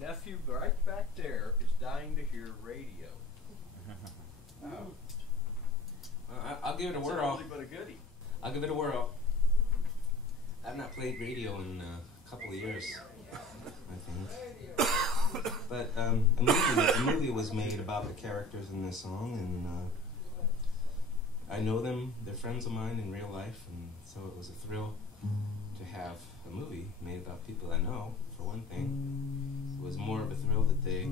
nephew right back there is dying to hear radio. Oh. I'll give it a whirl. It's a but a goodie. I'll give it a whirl. I've not played radio in a couple of years, I think. But a movie was made about the characters in this song, and I know them. They're friends of mine in real life, and so it was a thrill to have a movie made about people I know, for one thing. It was more of a thrill that they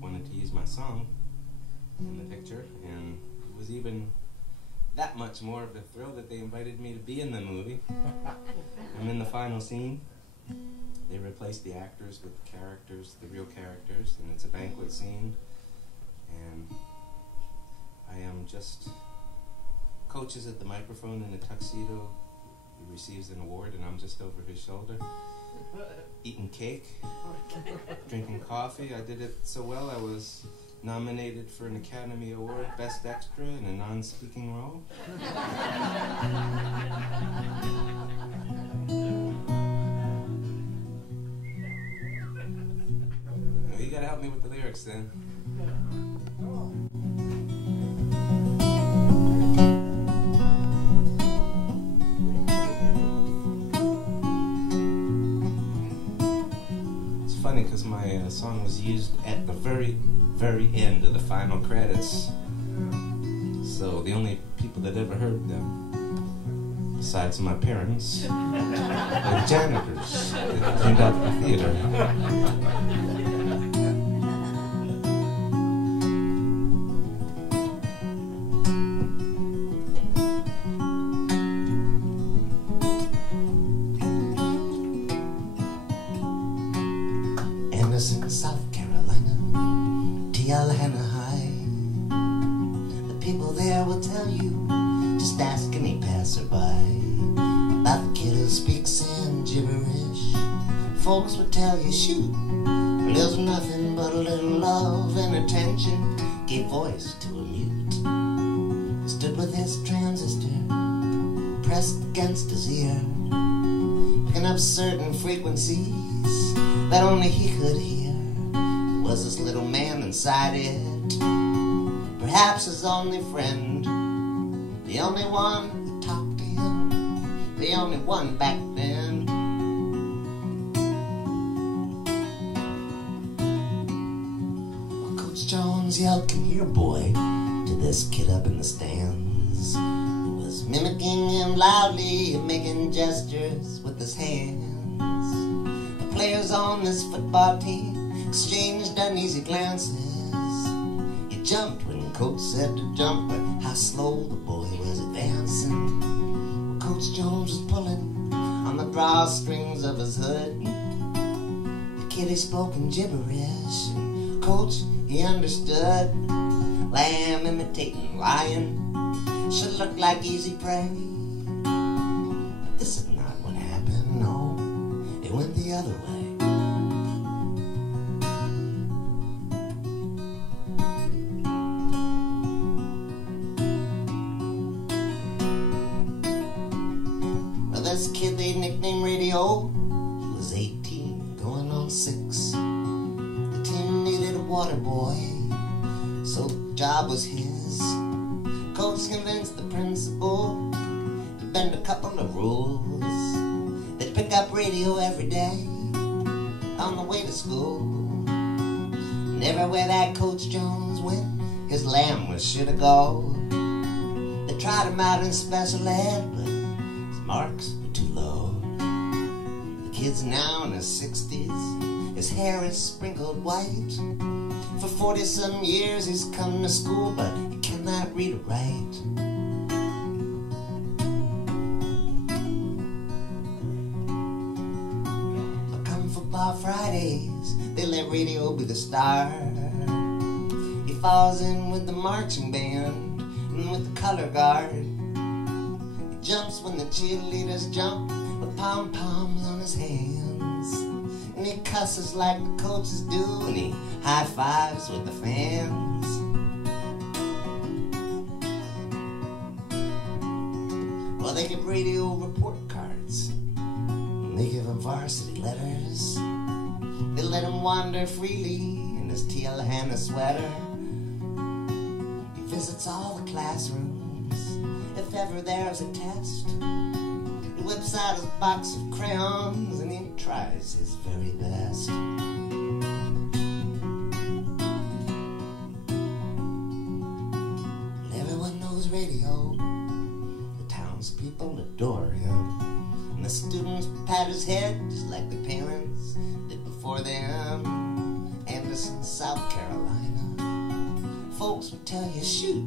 wanted to use my song in the picture, and it was even that much more of a thrill that they invited me to be in the movie. I'm in the final scene. They replaced the actors with the characters, the real characters, and it's a banquet scene. And I am just coaches at the microphone in a tuxedo. He receives an award, and I'm just over his shoulder, eating cake, drinking coffee. I did it so well, I was nominated for an Academy Award, Best Extra in a non-speaking role. You gotta help me with the lyrics then. It's funny because my song was used at the very end of the final credits. So the only people that ever heard them, besides my parents, are janitors that cleaned out the theater. Anderson, South Carolina, Tialahana High. The people there will tell you, just ask any passerby, about the kid who speaks in gibberish. Folks would tell you, shoot, there's nothing but a little love and attention. Gave voice to a mute, stood with his transistor pressed against his ear, picking up certain frequencies that only he could hear. There was this little man inside it, perhaps his only friend, the only one who talked to him, the only one back then. Well, Coach Jones yelled, "Come here, boy," to this kid up in the stands, who was mimicking him loudly and making gestures with his hands. Players on this football team exchanged uneasy glances. You jumped when Coach said to jump, but how slow the boy was advancing. Well, Coach Jones was pulling on the drawstrings of his hood. The kid, he spoke in gibberish, and Coach, he understood. Lamb imitating lion should look like easy prey, but this is not what happened, no. It went the other way. Well, this kid they nicknamed Radio, he was 18, going on 6. The team needed a water boy, so the job was his. Coach convinced the principal to bend a couple of rules. They'd pick up radio every day on the way to school. And everywhere that Coach Jones went, his lamb was sure to go. They tried him out in special ed, but his marks were too low. The kid's now in his 60s, his hair is sprinkled white. For 40-some years he's come to school, but he cannot read or write. Fridays, they let radio be the star. He falls in with the marching band and with the color guard. He jumps when the cheerleaders jump with pom-poms on his hands. And he cusses like the coaches do, and he high-fives with the fans. Well, they give radio report cards, and they give him varsity letters. They let him wander freely in his teal Hannah sweater. He visits all the classrooms if ever there's a test. He whips out his box of crayons and he tries his very best. And everyone knows Radio. The townspeople adore him. And the students pat his head just like the parents did before them. Anderson, South Carolina. Folks would tell you, shoot,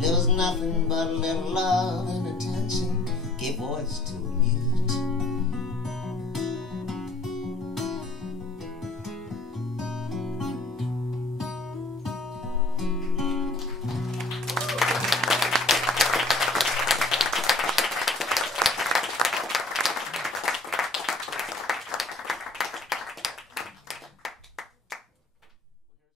there was nothing but a little love and attention. Gave voice to